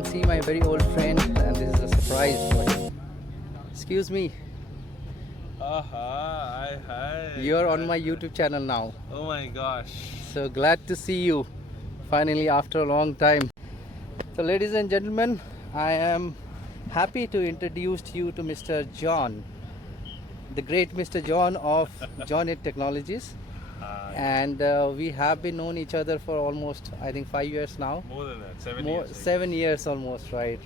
can see my very old friend, and this is a surprise. Excuse me, Hi. you're on my YouTube channel now. Oh my gosh. So glad to see you finally after a long time. So, ladies and gentlemen, I am happy to introduce you to Mr. John, the great Mr. John of Johnnette Technologies. And we have been known each other for almost, I think, 5 years now. More than that, 7 years. 7 years almost, right.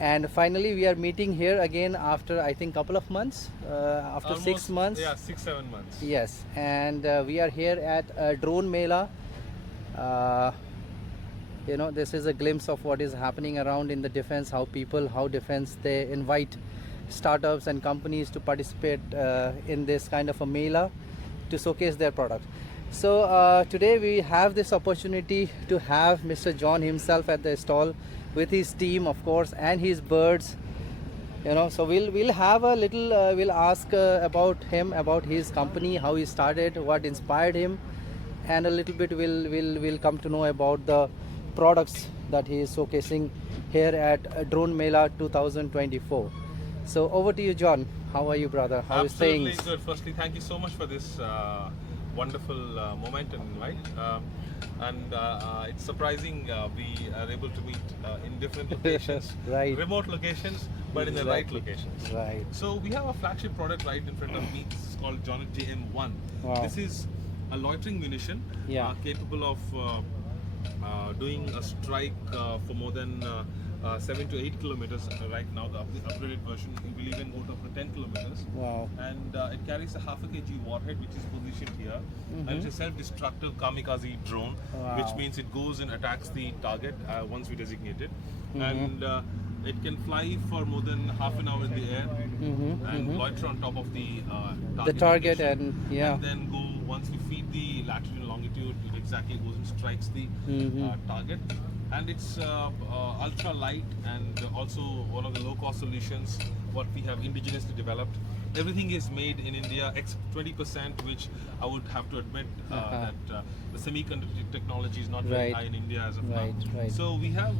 And finally we are meeting here again after, I think, couple of months, after Almost, 6 months. Yeah, 6-7 months. Yes, and we are here at drone Mela. This is a glimpse of what is happening around in the defense, how defense, they invite startups and companies to participate in this kind of a Mela to showcase their product. So today we have this opportunity to have Mr. John himself at the stall with his team, of course, and his birds. So we'll have a little, we'll ask about him, about his company, how he started, what inspired him, and a little bit we'll come to know about the products that he is showcasing here at Drone Mela 2024. So over to you, John. How are you, brother? How is things? Absolutely good. Firstly, thank you so much for this wonderful moment and invite. It's surprising we are able to meet in different locations, Right. remote locations, but in the right locations. Right. So we have a flagship product right in front of me. This is called Johnnette JM1. Wow. This is a loitering munition, Yeah. capable of doing a strike for more than 7 to 8 kilometers right now. The upgraded version will even go to up to 10 kilometers. Wow. And it carries a half a kg warhead, which is positioned here. And it's a self-destructive kamikaze drone, Wow. which means it goes and attacks the target once we designate it. And it can fly for more than half an hour in the air and loiter on top of the target location. and then go, once we feed the latitude and longitude, it exactly goes and strikes the target. And it's ultra light and also one of the low cost solutions what we have indigenously developed. Everything is made in India except 20%, which I would have to admit that the semiconductor technology is not very Right. high in India as of Right. now. So we have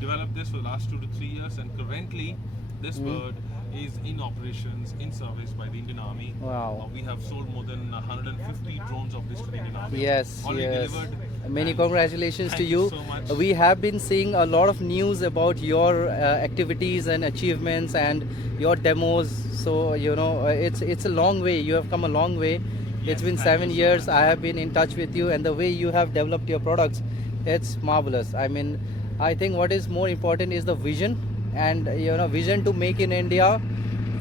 developed this for the last 2 to 3 years, and currently this bird is in operations, in service by the Indian Army. Wow. We have sold more than 150 drones of this to the Indian Army. Yes, Already yes. delivered. Many And congratulations to thank you. so much. We have been seeing a lot of news about your activities and achievements and your demos. So it's a long way. You have come a long way. It's been thank 7 you so years. much. I have been in touch with you, and the way you have developed your products, it's marvelous. I mean, I think what is more important is the vision, and vision to make in India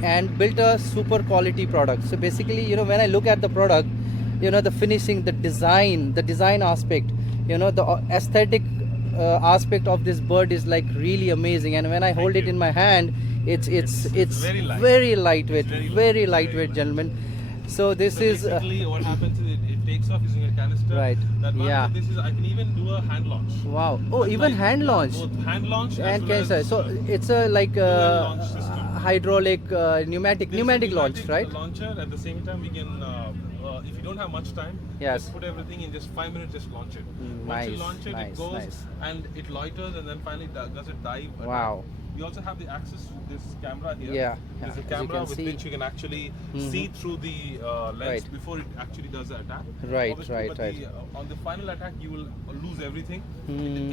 and build a super quality product. So basically, when I look at the product, the finishing, the design aspect, the aesthetic aspect of this bird is like really amazing. And when I hold it in my hand, it's very light. very lightweight, It's very very light, lightweight, very light. gentlemen. So this So is basically what happens is it takes off using a canister. Right. The advantage Yeah. of this is I can even do a hand launch. wow. Oh, even hand launch Both hand launch and as well cancer. as, So it's a like launch system. hydraulic pneumatic There's a pneumatic launch, right? Launcher. At the same time, we can, if you don't have much time, Yes. just put everything in just 5 minutes. Just launch it. Once nice, you launch it, nice, it goes nice. and it loiters, and then finally does it dive. Wow. We also have the access to this camera here. Yeah, There's yeah, a as you camera can with see. which you can actually see through the lens Right. before it actually does the attack. Right, Obviously, right, but right. On the final attack, you will lose everything.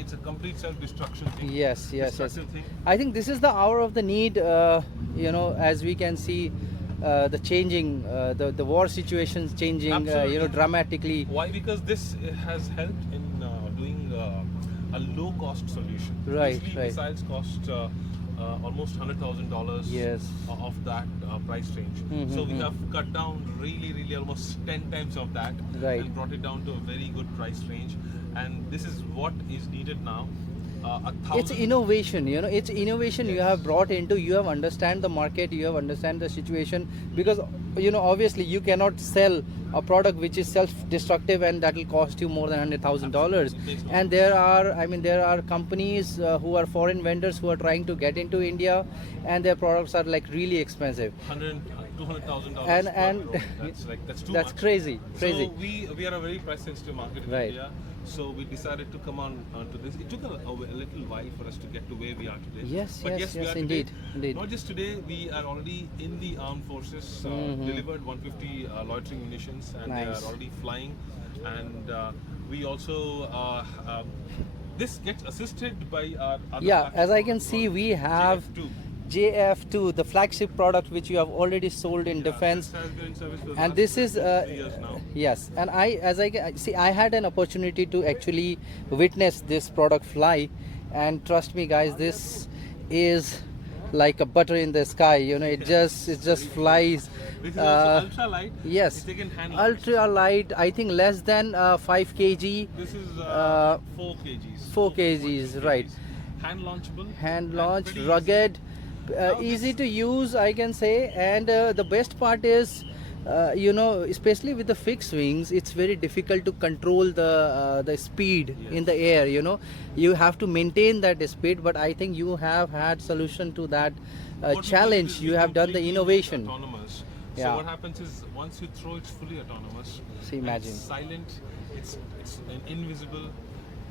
It's a complete self-destruction thing. Yes. Destructive thing. I think this is the hour of the need. As we can see, the changing, the war situations changing, Absolutely. dramatically. Why? Because this has helped in doing a low-cost solution. Right, Usually right. missiles cost almost $100,000 Yes. of that price range. So we have cut down really almost 10 times of that Right. and brought it down to a very good price range. And this is what is needed now. It's innovation, it's innovation. You have brought into, you have understand the market, you have understand the situation, because obviously you cannot sell a product which is self-destructive and that will cost you more than $100,000. Absolutely. And there are companies who are foreign vendors who are trying to get into India, and their products are like really expensive. $200,000 And per drone. That's too that's much. crazy. So we are a very price sensitive market in Right. India. So we decided to come on to this. It took a little while for us to get to where we are today. Yes, But yes, we yes, are indeed, today. indeed. Not just today, we are already in the armed forces. Delivered 150 loitering munitions, and they Nice. are already flying. And we also this gets assisted by our other Yeah, flagship as I can product see, called we have JF2. JF2, the flagship product which you have already sold in defense. This has been in service for the And last this is 3 years now. yes, and I had an opportunity to actually witness this product fly, and trust me guys, this is like a butter in the sky, you know. It just flies. This is also ultra light. Yes, They can hand launch. ultra light, I think less than 5 kg. This is 4 kgs. 4 kgs, right. Hand launchable. Hand and launched, pretty rugged, Now easy this- to use, I can say. And the best part is, you know, especially with the fixed wings, it's very difficult to control the speed in the air. You know, you have to maintain that speed. But I think you have had solution to that What we challenge. did is You we have done the completely innovation. Autonomous. Yeah. So what happens is once you throw, it's fully autonomous. See, and imagine. It's silent. It's invisible.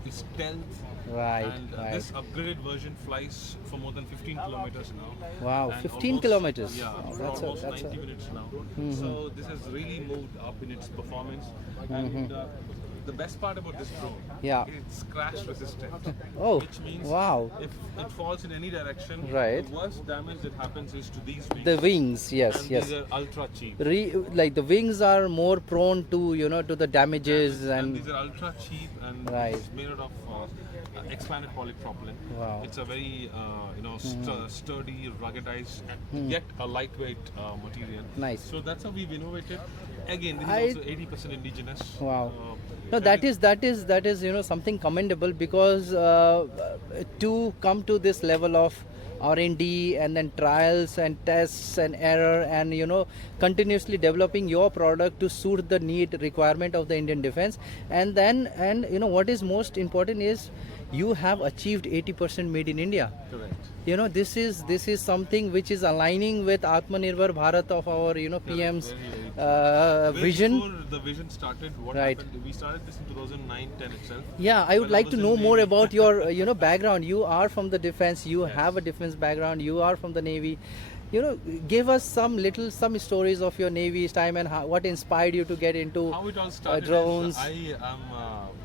It's stealth. Right, And right. this upgraded version flies for more than 15 kilometers now. Wow, And 15 almost- kilometers. Yeah, Oh, for that's almost that's 90 minutes now. Mm-hmm. So this has really moved up in its performance. And the best part about this drone, Mm-hmm. Yeah. it's crash resistant. Oh, Which means wow. if it falls in any direction, Right. the worst damage that happens is to these wings. The wings, yes, and yes. These are ultra cheap. Like the wings are more prone to, you know, to the damages And and these are ultra cheap and Right. it's made out of expanded polypropylene. Wow. It's a very sturdy, ruggedized, yet a lightweight material. Nice. So that's how we've innovated. Again, this I- is also 80% indigenous. Wow. No, that is you know, something commendable, because to come to this level of R&D and then trials and tests and error, and you know, continuously developing your product to suit the need requirement of the Indian defense, and you know what is most important is you have achieved 80% made in India. Correct. You know, this is something which is aligning with Atmanirbhar Bharat of our, you know, PM's Way vision. before the vision started, what Right. happened? We started this in 2009-10 itself. Yeah, I would When like was to in know more Navy. about your, you know, background. You are from the defense. You have a defense background. You are from the Navy. You know, give us some stories of your Navy's time and what inspired you to get into How it all started drones. is I am,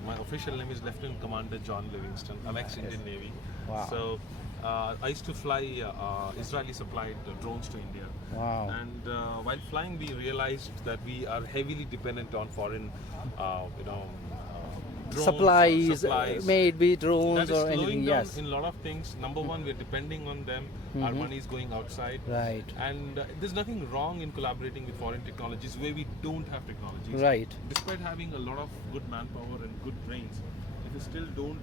my official name is Lieutenant Commander John Livingston. I'm ex-Indian Navy. Wow. So I used to fly Israeli supplied drones to India. Wow. And while flying, we realized that we are heavily dependent on foreign, drones, supplies, made be that drones is or slowing anything. down Yes. in a lot of things. Number one, we're depending on them. Our money is going outside. Right. And there's nothing wrong in collaborating with foreign technologies where we don't have technologies. Right. Despite having a lot of good manpower and good brains, if you still don't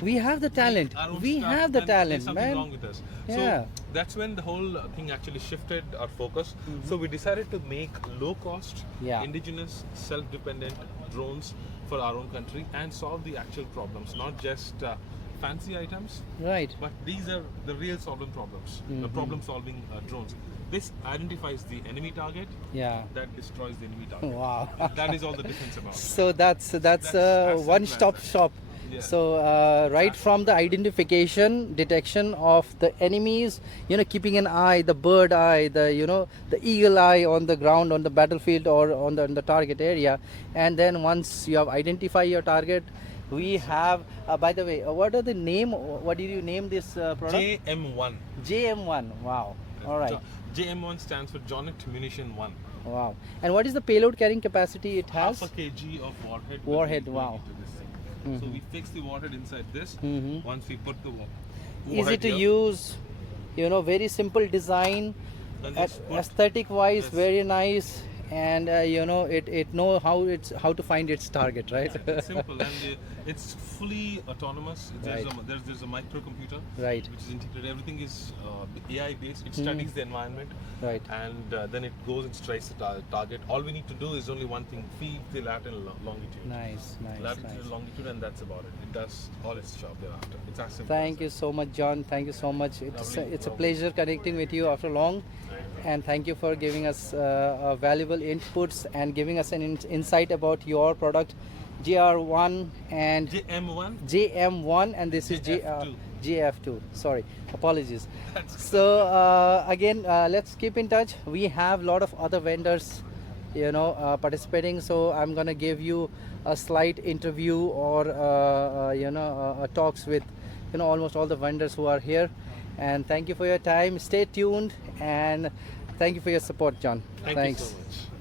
We have the talent. our own We stuff, have the then talent, there's something man. wrong with us. Yeah. So that's when the whole thing actually shifted our focus. So we decided to make low-cost, Yeah. indigenous, self-dependent drones for our own country and solve the actual problems, not just fancy items, Right. but these are the real problems, the problem-solving drones. This identifies the enemy target, Yeah. that destroys the enemy target. Wow. That is all the difference about it. So that's as a simple one-stop as that. shop. Yeah. So right from the identification, detection of the enemies, you know, keeping an eye, the bird eye, the eagle eye on the ground, on the battlefield, or on the target area, and then once you have identified your target, we have. By the way, what are the name? What did you name this product? JM1. JM1. Wow. All right. JM1 stands for Johnnette Munition 1. Wow. And what is the payload carrying capacity it has? Half a kg of warhead. Warhead, will be going wow. into this thing. So we fix the warhead inside this. Once we put the Easy warhead to here, use, you know, very simple design, and just put- aesthetic wise, Yes. very nice, and it know how to find its target, right? It's simple, and it's fully autonomous. There's a microcomputer Right. which is integrated. Everything is AI based. It studies the environment, Right. and then it goes and strikes the target. All we need to do is only one thing: feed the latitude and longitude. Nice. Latitude Nice. and longitude, and that's about it. It does all its job thereafter. It's as simple. Thank you so much, John. Thank you so much. It's a pleasure connecting with you after long, and thank you for giving us valuable inputs and giving us an insight about your product, GR1 and JM1. JM1, and this is JF2. GF2. Sorry, apologies. So again, let's keep in touch. We have a lot of other vendors, participating. So I'm gonna give you a slight interview or talks with almost all the vendors who are here. And thank you for your time. Stay tuned, and thank you for your support, John. Thank Thanks. you so much.